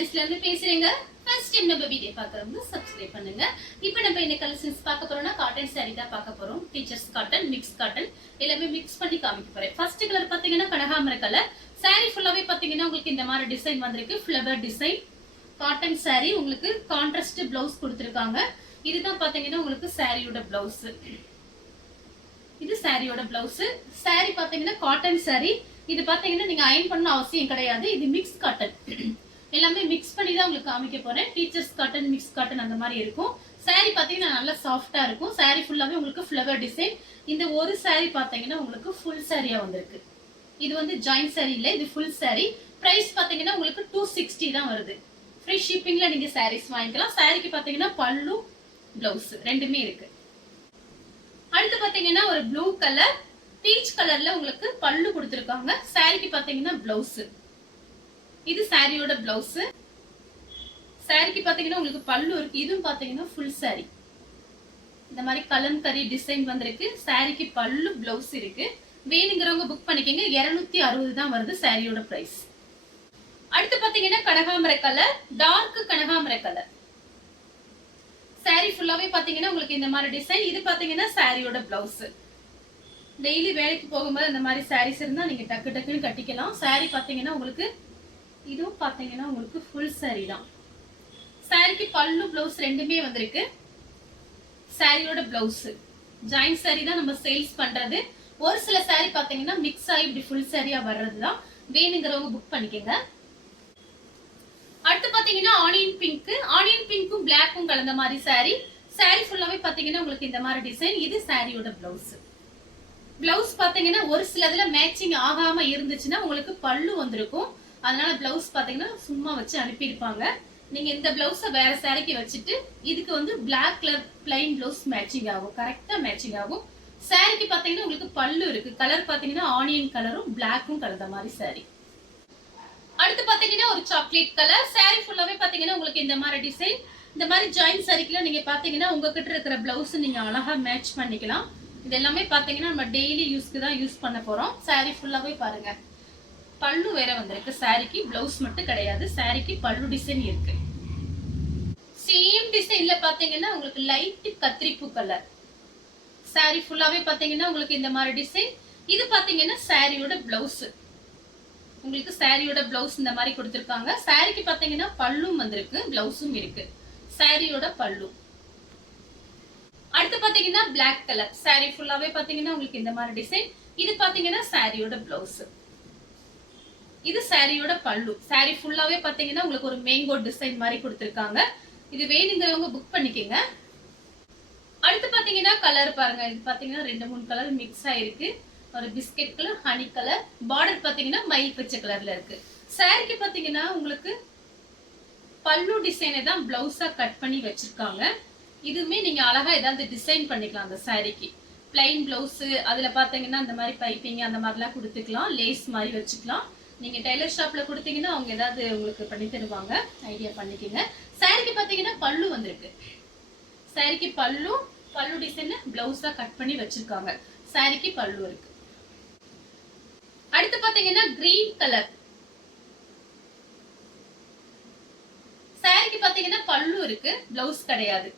சாரீஸ்ல இருந்து பேசுறேங்க. First time நம்ம வீடியோ பார்க்கறவங்க சப்ஸ்கிரைப் பண்ணுங்க. இப்போ நம்ம என்ன கலெக்ஷன்ஸ் பார்க்க போறோம்னா காட்டன் சாரி தான் பார்க்க போறோம். டீச்சர்ஸ் காட்டன், மிக்ஸ் காட்டன் எல்லாமே மிக்ஸ் பண்ணி காமிக்க போறேன். ஃபர்ஸ்ட் கலர் பாத்தீங்கன்னா கனகாமர கலர். சாரி ஃபுல்லாவே பாத்தீங்கன்னா உங்களுக்கு இந்த மாதிரி டிசைன் வந்திருக்கு. Flower design cotton sorry. உங்களுக்கு கான்ட்ராஸ்ட் பிளவுஸ் கொடுத்திருக்காங்க. இதுதான் பாத்தீங்கன்னா உங்களுக்கு சாரியோட பிளவுஸ். இது சாரியோட பிளவுஸ். சாரி பாத்தீங்கன்னா காட்டன் சாரி. இது பாத்தீங்கன்னா நீங்க அயர்ன் பண்ண அவசியம் கிடையாது. இது மிக்ஸ் காட்டன். எல்லாமே மிக்ஸ் பண்ணி தான் உங்களுக்கு காமிக்க போறேன். டீச்சர்ஸ் காட்டன், மிக்ஸ் காட்டன் அந்த மாதிரி இருக்கும். சாரி பாத்தீங்கன்னா நல்லா சாஃப்டா இருக்கும். சாரி ஃபுல்லாவே உங்களுக்கு ஃப்ளவர் டிசைன். இந்த ஒரு சாரி பாத்தீங்கன்னா உங்களுக்கு ஃபுல் சாரியா வந்திருக்கு. இது வந்து ஜாயின் சாரி இல்ல, இது ஃபுல் சாரி. பிரைஸ் பாத்தீங்கன்னா உங்களுக்கு 260 தான் வருது. ஃப்ரீ ஷிப்பிங்ல நீங்க சாரீஸ் வாங்கிக்கலாம். சாரிக்கு பாத்தீங்கன்னா பல்லு, பிளவுஸ் ரெண்டுமே இருக்கு. அடுத்து பாத்தீங்கன்னா ஒரு ப்ளூ கலர், பீச் கலர்ல உங்களுக்கு பல்லு கொடுத்திருக்காங்க. சாரிக்கு பாத்தீங்கன்னா பிளவுஸ். இது சாரியோட பிளவுஸ். சாரிக்கு பாத்தீங்கன்னா உங்களுக்கு பல்லு இருக்கு. இதுவும் பாத்தீங்கன்னா ஃபுல் சாரி. இந்த மாதிரி கலம்கரி டிசைன் வந்திருக்கு. சாரிக்கு பல்லு, பிளவுஸ் இருக்கு. வேணுங்கிறவங்க புக் பண்ணிக்கங்க. 260 தான் வருது சாரியோட பிரைஸ். அடுத்து பாத்தீங்கன்னா கனகாமர கலர், டார்க் கனகாமர கலர். சாரி ஃபுல்லாவே பாத்தீங்கன்னா உங்களுக்கு இந்த மாதிரி டிசைன். இது பாத்தீங்கன்னா சாரியோட பிளவுஸ். டெய்லி வேலைக்கு போகும்போது இந்த மாதிரி சாரீஸ் இருந்தா நீங்க டக்கு டக்குன்னு கட்டிக்கலாம். சாரி பாத்தீங்கன்னா உங்களுக்கு இதுவும் பாத்தீங்கன்னா உங்களுக்கு ஃபுல் சாரி தான். சாரிக்கு பல்லு, பிளவுஸ் ரெண்டுமே வந்திருக்கு. சாரியோட பிளவுஸ் ஜாயின் சாரி தான் நம்ம சேல்ஸ் பண்றது. ஒரு சில சாரி பாத்தீங்கன்னா மிக்ஸ் ஆகி இப்படி ஃபுல் சாரியா வர்றதுதான். வேணுங்கிறவங்க புக் பண்ணிக்கங்க. அடுத்து பாத்தீங்கன்னா ஆனியன் பிங்க். ஆனியன் பிங்க்கும் பிளாக்கும் கலந்த மாதிரி சாரி. சாரி ஃபுல்லாவே பாத்தீங்கன்னா உங்களுக்கு இந்த மாதிரி டிசைன். இது சாரியோட பிளவுஸ். பிளவுஸ் பாத்தீங்கன்னா ஒரு சிலதுல மேட்சிங் ஆகாம இருந்துச்சுன்னா உங்களுக்கு பல்லு வந்திருக்கும். அதனால பிளவுஸ் பாத்தீங்கன்னா சும்மா வச்சு அனுப்பியிருப்பாங்க. நீங்க இந்த பிளவுஸ வேற சாரிக்கு வச்சுட்டு இதுக்கு வந்து black colour plain blouse matching ஆகும். கரெக்டா மேட்சிங் ஆகும். சாரிக்கு பாத்தீங்கன்னா உங்களுக்கு பல்லு இருக்கு. கலர் பாத்தீங்கன்னா ஆனியன் கலரும் பிளாக்கும் கலந்த மாதிரி சாரி. அடுத்து பாத்தீங்கன்னா ஒரு சாக்லேட் கலர். சாரி ஃபுல்லாவே பாத்தீங்கன்னா உங்களுக்கு இந்த மாதிரி டிசைன். இந்த மாதிரி ஜாயின் சாரிக்குல நீங்க பாத்தீங்கன்னா உங்ககிட்ட இருக்கிற பிளவுஸ் நீங்க அழகா மேட்ச் பண்ணிக்கலாம். இது எல்லாமே பாத்தீங்கன்னா நம்ம டெய்லி யூஸ்க்கு தான் யூஸ் பண்ண போறோம். சாரி ஃபுல்லாவே பாருங்க பல்லு வேற வந்திருக்கு. சாரிக்கு பிளவுஸ் மட்டும் கிடையாது. சாரிக்கு பல்லு டிசைன் இருக்கு. சேம் டிசைன்ல பாத்தீங்கன்னா உங்களுக்கு லைட் கத்திரிப்பூ கலர். சாரி ஃபுல்லாவே பாத்தீங்கன்னா உங்களுக்கு இந்த மாதிரி டிசைன். இது பாத்தீங்கன்னா சாரியோட பிளவுஸ். உங்களுக்கு சாரியோட பிளவுஸ் இந்த மாதிரி கொடுத்திருக்காங்க. சாரிக்கு பாத்தீங்கன்னா பல்லும் வந்திருக்கு, பிளவுஸும் இருக்கு. சாரியோட பல்லு. அடுத்து பாத்தீங்கன்னா பிளாக் கலர். சாரி ஃபுல்லாவே பாத்தீங்கன்னா உங்களுக்கு இந்த மாதிரி டிசைன். இது பாத்தீங்கன்னா சாரியோட பிளவுஸ். இது சாரியோட பல்லு. சாரி ஃபுல்லாவே பாத்தீங்கன்னா உங்களுக்கு ஒரு மேங்கோ டிசைன் மாதிரி கொடுத்திருக்காங்க. இது வேணுங்கிறவங்க புக் பண்ணிக்கங்க. அடுத்து பாத்தீங்கன்னா கலர் பாருங்க. இது பாத்தீங்கன்னா 2-3 கலர் மிக்ஸ் ஆயிருக்கு. ஒரு biscuit colour, honey colour. Border பாத்தீங்கன்னா மயில் பச்சை கலர்ல இருக்கு. சாரிக்கு பாத்தீங்கன்னா உங்களுக்கு பல்லு டிசைனை தான் பிளவுஸா கட் பண்ணி வச்சிருக்காங்க. இதுவுமே நீங்க அழகா ஏதாவது டிசைன் பண்ணிக்கலாம். அந்த சாரிக்கு பிளைன் பிளவுஸ், அதுல பாத்தீங்கன்னா இந்த மாதிரி பைப்பிங் அந்த மாதிரிலாம் கொடுத்துக்கலாம். லேஸ் மாதிரி வச்சுக்கலாம். நீங்க டெய்லர் ஷாப்ல கொடுத்தீங்கன்னா அவங்க ஏதாவது உங்களுக்கு பண்ணி தருவாங்க. ஐடியா பண்ணிக்கங்க. சாரிக்கு பாத்தீங்கன்னா பல்லு வந்திருக்கு. சாரிக்கு பல்லு, பல்லு டிசைன் பிளவுஸா கட் பண்ணி வச்சிருக்காங்க. சாரிக்கு பல்லு இருக்கு. அடுத்து பாத்தீங்கன்னா கிரீன் கலர். சாரிக்கு பாத்தீங்கன்னா பல்லு இருக்கு, பிளவுஸ் கிடையாது.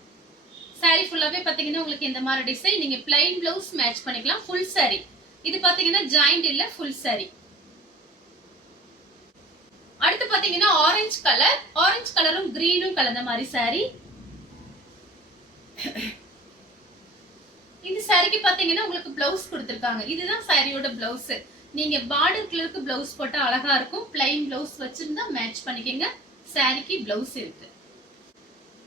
சாரி ஃபுல்லாவே பாத்தீங்கன்னா உங்களுக்கு இந்த மாதிரி டிசைன். நீங்க பிளைன் பிளவுஸ் மேட்ச் பண்ணிக்கலாம். Full sorry. இது பாத்தீங்கன்னா ஜாயிண்ட் இல்ல, ஃபுல் சாரி. அடுத்து பாத்தீங்கன்னா ஆரஞ்சு கலர். ஆரஞ்சு கலரும் கிரீனும் கலந்த மாதிரி சாரி. இந்த சாரிக்கு பாத்தீங்கன்னா உங்களுக்கு பிளவுஸ் கொடுத்திருக்காங்க. இதுதான் சாரியோட பிளவுஸ். நீங்க பார்டர் கலருக்கு பிளவுஸ் போட்டா அழகா இருக்கும். பிளைன் பிளவுஸ் வச்சிருந்தா மேட்ச் பண்ணிக்கங்க. சாரிக்கு பிளவுஸ் இருக்கு.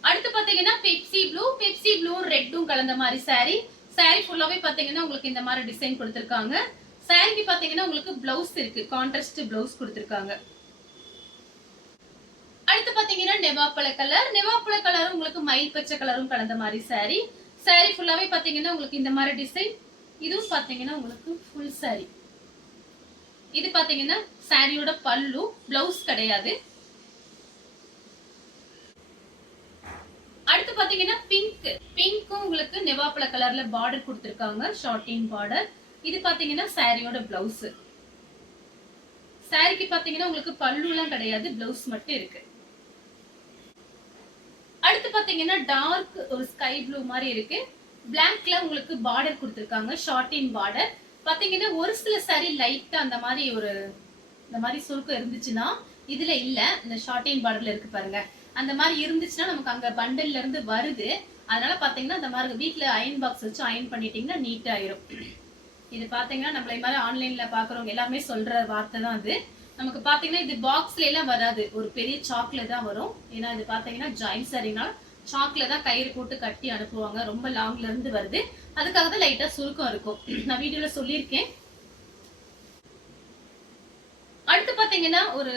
அடுத்து பாத்தீங்கன்னா பெப்சி ப்ளூ. பெப்சி ப்ளூ ரெட்டும் கலந்த மாதிரி சாரி. சாரி ஃபுல்லாவே பாத்தீங்கன்னா உங்களுக்கு இந்த மாதிரி டிசைன் கொடுத்திருக்காங்க. சாரிக்கு பாத்தீங்கன்னா உங்களுக்கு பிளவுஸ் இருக்கு. கான்ட்ராஸ்ட் பிளவுஸ் கொடுத்திருக்காங்க. அடுத்து பாத்தீங்கன்னா நெவாப்பழ கலர். நெவாப்பழ கலரும் உங்களுக்கு மயில் பச்சை கலரும் கலந்த மாதிரி சாரி. சாரி ஃபுல்லாவே பாத்தீங்கன்னா உங்களுக்கு இந்த மாதிரி டிசைன். இதுவும் பாத்தீங்கன்னா உங்களுக்கு ஃபுல் சாரி. இது பாத்தீங்கன்னா சாரியோட பல்லு, பிளவுஸ் கிடையாது. அடுத்து பாத்தீங்கன்னா பிங்க். பிங்க்கும் உங்களுக்கு நெவாப்பழ கலர்ல பார்டர் கொடுத்திருக்காங்க. ஷார்ட்டின் பார்டர். இது பாத்தீங்கன்னா சாரியோட பிளவுஸ். சாரிக்கு பாத்தீங்கன்னா உங்களுக்கு பல்லு எல்லாம் கிடையாது, பிளவுஸ் மட்டும் இருக்கு. அடுத்து பாத்தீங்கன்னா டார்க் ஒரு ஸ்கை ப்ளூ மாதிரி இருக்கு. பிளாக்ல உங்களுக்கு பார்டர் கொடுத்திருக்காங்க, ஷார்டின் பார்டர். பாத்தீங்கன்னா ஒரு சில சாரி லைட்டா அந்த மாதிரி ஒரு இந்த மாதிரி சுருக்கம் இருந்துச்சுன்னா இதுல இல்ல, இந்த ஷார்டின் பார்டர்ல இருக்கு பாருங்க. அந்த மாதிரி இருந்துச்சுன்னா நமக்கு அங்க பண்டல்ல இருந்து வருது. அதனால பாத்தீங்கன்னா இந்த மாதிரி வீட்டுல அயன் பாக்ஸ் வச்சு அயன் பண்ணிட்டீங்கன்னா நீட் ஆயிரும். இது பாத்தீங்கன்னா நம்மள மாதிரி ஆன்லைன்ல பாக்குறவங்க எல்லாமே சொல்ற வார்த்தை தான் அது. நமக்கு பாத்தீங்கன்னா இது பாக்ஸ்ல எல்லாம் வராது, ஒரு பெரிய சாக்ல தான் வரும். ஏன்னா இது பாத்தீங்கன்னா ஜாயின் சாரினால சாக்ல தான் கயிறு போட்டு கட்டி அனுப்புவாங்க, ரொம்ப லாங்ல இருந்து வருது. அதுக்காக தான் லைட்டா சுருக்கம் இருக்கும், நான் வீடியோல சொல்லியிருக்கேன். அடுத்து பாத்தீங்கன்னா ஒரு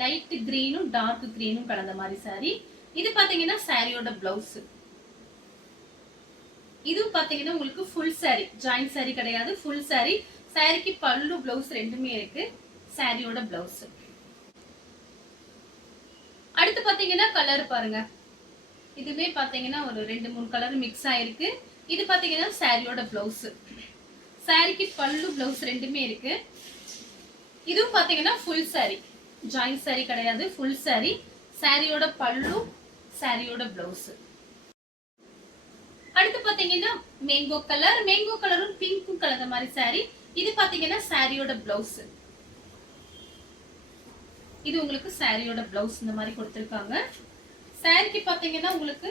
லைட் கிரீனும் டார்க் கிரீனும் கலந்த மாதிரி சாரி. இது பாத்தீங்கன்னா சாரியோட பிளவுஸ். இது பாத்தீங்கன்னா உங்களுக்கு ஃபுல் சாரி, ஜாயின் சாரி கிடையாது, ஃபுல் சாரி. சாரிக்கு பல்லு பிளவுஸ் ரெண்டுமே இருக்கு, சாரியோட பிளவுஸ். அடுத்து பாத்தீங்கன்னா கலர் பாருங்க, இதுவே பாத்தீங்கன்னா ஒரு 2-3 கலர் மிக்ஸ் ஆயிருக்கு. இது பாத்தீங்கன்னா சாரியோட பிளவுஸ். சாரிக்கு பல்லு பிளவுஸ் ரெண்டுமே இருக்கு. இதுவும் பாத்தீங்கன்னா ஃபுல் சாரி, ஜாயின் சாரி கிடையாது, ஃபுல் சாரி. சாரியோட பல்லு, சாரியோட பிளவுஸ். அடுத்து பாத்தீங்கன்னா மேங்கோ கலர், மேங்கோ கலரும் பிங்க்கும் கலந்த மாதிரி சாரி. இது பாத்தீங்கன்னா சாரியோட பிளவுஸ். இது உங்களுக்கு சாரியோட பிளவுஸ் இந்த மாதிரி கொடுத்திருக்காங்க. சாரிக்கு பாத்தீங்கன்னா உங்களுக்கு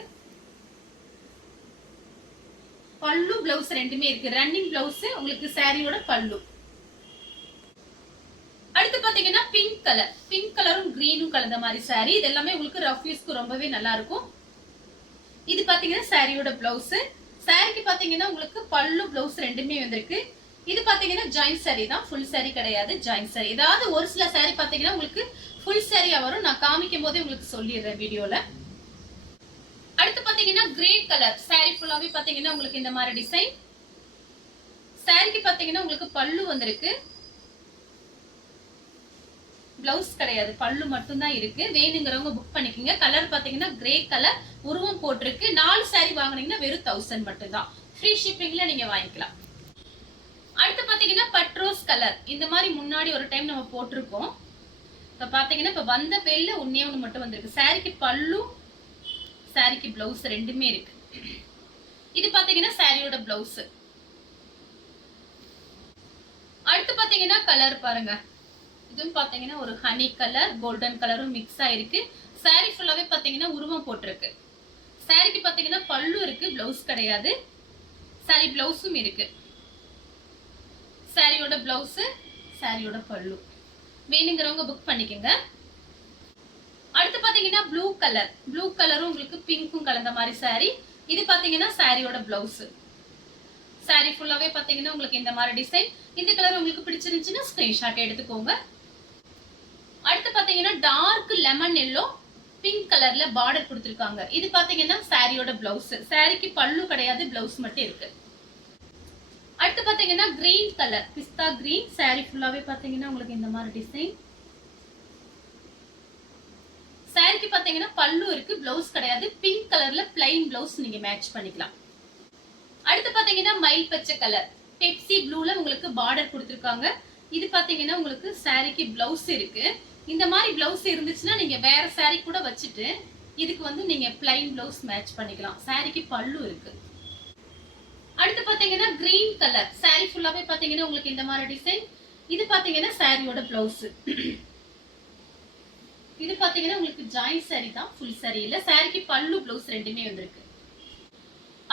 பல்லு பிளவுஸ் ரெண்டுமே இருக்கு, ரன்னிங் பிளவுஸ் உங்களுக்கு சாரியோட பல்லு. அடுத்து பாத்தீங்கன்னா பிங்க் கலர், பிங்க் கலரும் கிரீனும் கலந்த மாதிரி சாரி. இது எல்லாமே உங்களுக்கு ரஃப் யூஸ்க்கு ரொம்பவே நல்லா இருக்கும். இது பாத்தீங்கன்னா சாரியோட பிளவுஸ். சாரிக்கு பாத்தீங்கன்னா உங்களுக்கு பல்லு பிளவுஸ் ரெண்டுமே வந்திருக்கு. இது பாத்தீங்கன்னா ஜாயின் சாரி தான், ஃபுல் சாரி கிடையாது, ஜாயின் சாரி. ஏதாவது ஒரு சில சாரி பாத்தீங்கன்னா உங்களுக்கு ஃபுல் சாரியா வரும், நான் காமிக்கும் போதே உங்களுக்கு சொல்லிடுறேன் வீடியோல. அடுத்து பாத்தீங்கன்னா கிரே கலர் சாரி ஃபுல்லாவே பாத்தீங்கன்னா உங்களுக்கு இந்த மாதிரி டிசைன். சாரிக்கு பாத்தீங்கன்னா உங்களுக்கு பல்லு வந்திருக்கு, பிளவுஸ் கிடையாது, பல்லு மட்டும் தான் இருக்கு. வேணுங்கிறவங்க புக் பண்ணிக்கோங்க. கலர் பாத்தீங்கன்னா கிரே கலர் உருவம் போட்டிருக்கு. 4 சாரி வாங்குனீங்கன்னா வெறும் 1000 மட்டும் தான், ஃப்ரீ ஷிப்பிங்ல நீங்க வாங்கிக்கலாம். அடுத்து பாத்தீங்கன்னா பட்ரோஸ் கலர், இந்த மாதிரி முன்னாடி ஒரு டைம் நம்ம போட்டிருக்கோம். இப்ப பாத்தீங்கன்னா இப்ப வந்த பேர்ல ஒன்னே ஒண்ணு மட்டும் வந்திருக்கு. சாரிக்கு பல்லு, சாரிக்கு பிளவுஸ் ரெண்டுமே இருக்கு. இது பாத்தீங்கன்னா சாரியோட பிளவுஸ். அடுத்து பாத்தீங்கன்னா கலர் பாருங்க, இதுவும் பாத்தீங்கன்னா ஒரு ஹனி கலர் கோல்டன் கலரும் மிக்ஸ் ஆயிருக்கு. சாரி ஃபுல்லாவே பாத்தீங்கன்னா உருவம் போட்டிருக்கு. சாரிக்கு பாத்தீங்கன்னா பல்லு இருக்கு, பிளவுஸ் கிடையாது. சாரி பிளவுஸும் இருக்கு. சாரியோட பிளவுஸ், சாரியோட பல்லு. வேணுங்கிறவங்க புக் பண்ணிக்கோங்க. அடுத்து பாத்தீங்கன்னா ப்ளூ கலர், ப்ளூ கலரும் உங்களுக்கு பிங்க்கும் கலந்த மாதிரி சாரி. இது பாத்தீங்கன்னா சாரியோட பிளவுஸ். சாரி ஃபுல்லாவே பாத்தீங்கன்னா உங்களுக்கு இந்த மாதிரி டிசைன். இந்த கலர் உங்களுக்கு பிடிச்சிருந்துச்சுன்னா ஸ்கிரீன்ஷாட் எடுத்துக்கோங்க. அடுத்து பாத்தீங்கன்னா டார்க் லெமன் எல்லோ பிங்க் கலர்ல பார்டர் கொடுத்திருக்காங்க. இது பாத்தீங்கன்னா சாரியோட பிளவுஸ். சாரிக்கு பல்லு கிடையாது, பிளவுஸ் மட்டும் இருக்கு. அடுத்து பாத்தீங்கன்னா கிரீன் கலர், பிஸ்தா கிரீன். சாரி ஃபுல்லாவே பாத்தீங்கன்னா உங்களுக்கு இந்த மாதிரி டிசைன். சாரிக்கு பாத்தீங்கன்னா பல்லு இருக்கு, பிளவுஸ் கிடையாது. பிங்க் கலர்ல பிளைன் பிளவுஸ் நீங்க மேட்ச் பண்ணிக்கலாம். அடுத்து பாத்தீங்கன்னா மயில் பச்சை கலர், பெப்சி ப்ளூல உங்களுக்கு பார்டர் கொடுத்திருக்காங்க. இது பாத்தீங்கன்னா உங்களுக்கு சாரிக்கு பிளவுஸ் இருக்கு. இந்த மாதிரி பிளவுஸ் இருந்துச்சுன்னா நீங்க வேற சாரி கூட வச்சுட்டு இதுக்கு வந்து நீங்க பிளைன் பிளவுஸ் மேட்ச் பண்ணிக்கலாம். சாரிக்கு பல்லு இருக்கு. அடுத்து பாத்தீங்கன்னா கிரீன் கலர், சாரி ஃபுல்லாவே பாத்தீங்கன்னா உங்களுக்கு இந்த மாதிரி டிசைன். இது பாத்தீங்கன்னா சாரியோட பிளவுஸ். இது பாத்தீங்கன்னா உங்களுக்கு ஜாயின் சாரி தான், ஃபுல் சாரி இல்ல. சாரிக்கு பல்லு பிளவுஸ் ரெண்டுமே வந்திருக்கு.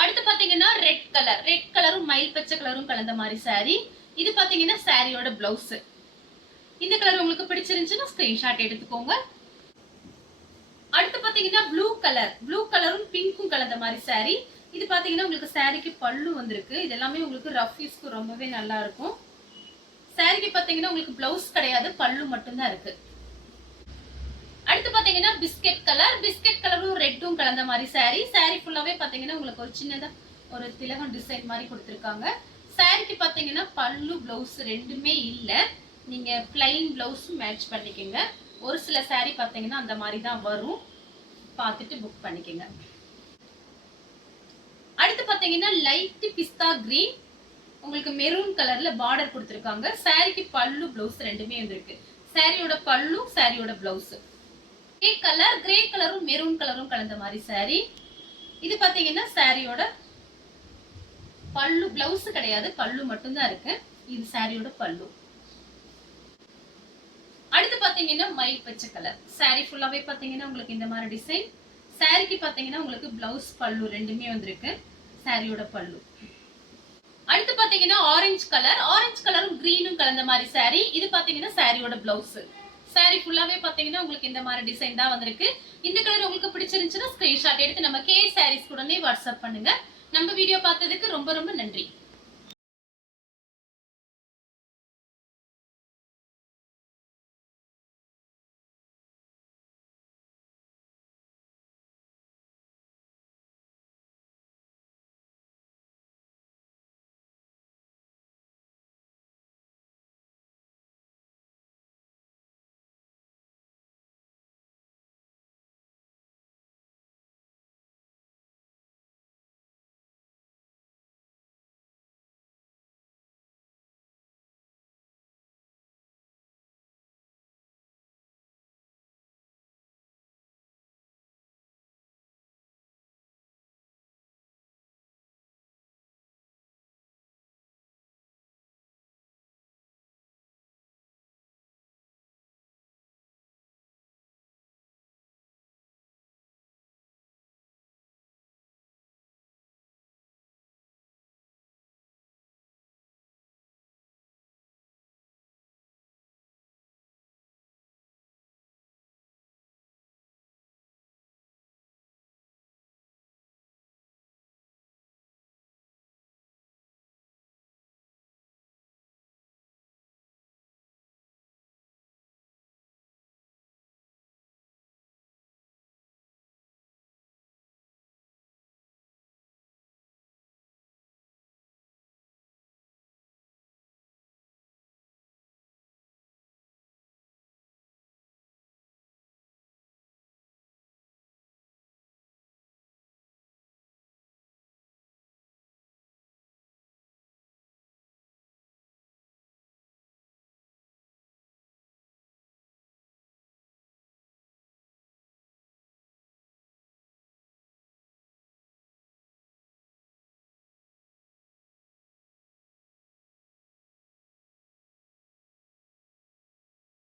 அடுத்து பாத்தீங்கன்னா ரெட் கலர், ரெட் கலரும் மயில் பச்சை கலரும் கலந்த மாதிரி சாரி. இது பாத்தீங்கன்னா சாரியோட பிளவுஸ். இந்த கலர் உங்களுக்கு பிடிச்சிருந்துச்சுன்னா ஸ்கிரீன்ஷாட் எடுத்துக்கோங்க. அடுத்து பாத்தீங்கன்னா ப்ளூ கலர், ப்ளூ கலரும் பிங்க்கும் கலந்த மாதிரி சாரி. இது பாத்தீங்கன்னா உங்களுக்கு சாரிக்கு பல்லு வந்திருக்கு. இது எல்லாமே உங்களுக்கு ரஃப் யூஸ்க்கு ரொம்பவே நல்லா இருக்கும். சாரிக்கு பாத்தீங்கன்னா உங்களுக்கு பிளவுஸ் கிடையாது, பல்லு மட்டும் தான் இருக்கு. அடுத்து பாத்தீங்கன்னா பிஸ்கட் கலர், பிஸ்கட் கலரும் ரெட்டும் கலந்த மாதிரி சாரி. சாரி ஃபுல்லாவே பாத்தீங்கன்னா உங்களுக்கு ஒரு சின்னதா ஒரு திலகம் டிசைன் மாதிரி கொடுத்திருக்காங்க. சாரிக்கு பாத்தீங்கன்னா பல்லு பிளவுஸ் ரெண்டுமே இல்ல, நீங்க பிளைன் பிளவுஸும் மேட்ச் பண்ணிக்கோங்க. ஒரு சில சாரி பாத்தீங்கன்னா அந்த மாதிரி தான் வரும், பார்த்துட்டு புக் பண்ணிக்கோங்க. அடுத்து பாத்தீங்கன்னா லைட் பிஸ்தா கிரீன், உங்களுக்கு மெரூன் கலர்ல பார்டர் கொடுத்திருக்காங்க. சாரிக்கு பல்லு பிளவுஸ் ரெண்டுமே வந்திருக்கு. சாரியோட பல்லு, சாரியோட பிளவுஸ். கிரே கலரும் மெரூன் கலரும் கலந்த மாதிரி saree. இது பாத்தீங்கன்னா சாரியோட பல்லு, பிளவுஸ் கிடையாது, பல்லு மட்டும் தான் இருக்கு. இது சாரியோட பல்லு. அடுத்து பாத்தீங்கன்னா மயில் பச்சை கலர் saree ஃபுல்லாவே பாத்தீங்கன்னா உங்களுக்கு இந்த மாதிரி டிசைன். சாரிக்கு பாத்தீங்கன்னா உங்களுக்கு பிளவுஸ் பல்லு ரெண்டுமே வந்திருக்கு, சாரியோட பல்லு. அடுத்து பாத்தீங்கன்னா ஆரஞ்சு கலரும் கிரீனும் கலந்த மாதிரி saree. இது பாத்தீங்கன்னா சாரியோட பிளவுஸ். saree ஃபுல்லாவே பாத்தீங்கன்னா உங்களுக்கு இந்த மாதிரி டிசைன் தான் வந்திருக்கு. இந்த கலர் உங்களுக்கு பிடிச்சிருந்துச்சுன்னா ஸ்கிரீன்ஷாட் எடுத்து நம்ம கே சாரீஸ் உடனே வாட்ஸ்அப் பண்ணுங்க. நம்ம வீடியோ பார்த்ததுக்கு ரொம்ப ரொம்ப நன்றி.